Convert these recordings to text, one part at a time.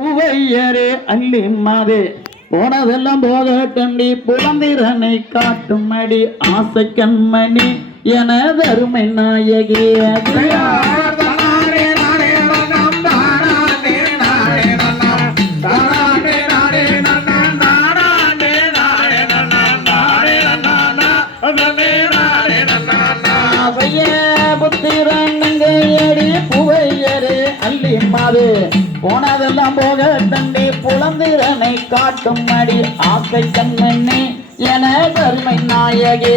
பூவையரே அள்ளி மாதே போனதெல்லாம் போக புலந்திரனை காட்டும் அடி ஆசை கண்மணி என தருமை நாயகி. அவைய புத்திரன் அடி பூவையரே அள்ளி மாதே போனதெல்லாம் போக தண்டி புலந்திரனை காட்டும் அடி ஆசை கண்மணி எனது அருமை நாயகி.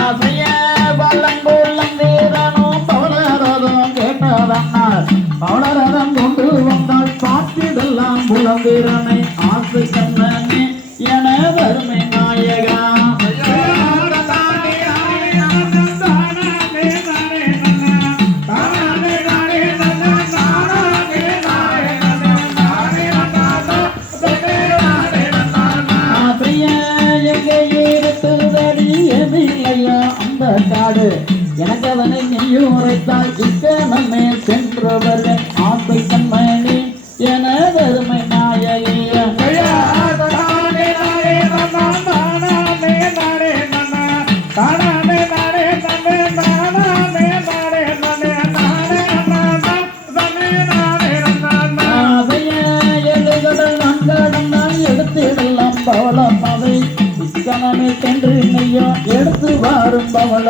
ஆசைய பல்லம் புலந்திரனும் பவளரதம் கேட்டதன்னால் பவளரதம் கொண்டு வந்தால் காத்திடலாம் புலந்திரனை ஆசை கண்ணனே எனது அருமை நாயகா காடு. எனக்கு அதனை உரைத்தால் இக்க நம்மை சென்றவர்கள் ஆசை கண்மணி என பவளம் அதை இக்கணமே சென்று நெய்யும் எடுத்து வாரும் பவள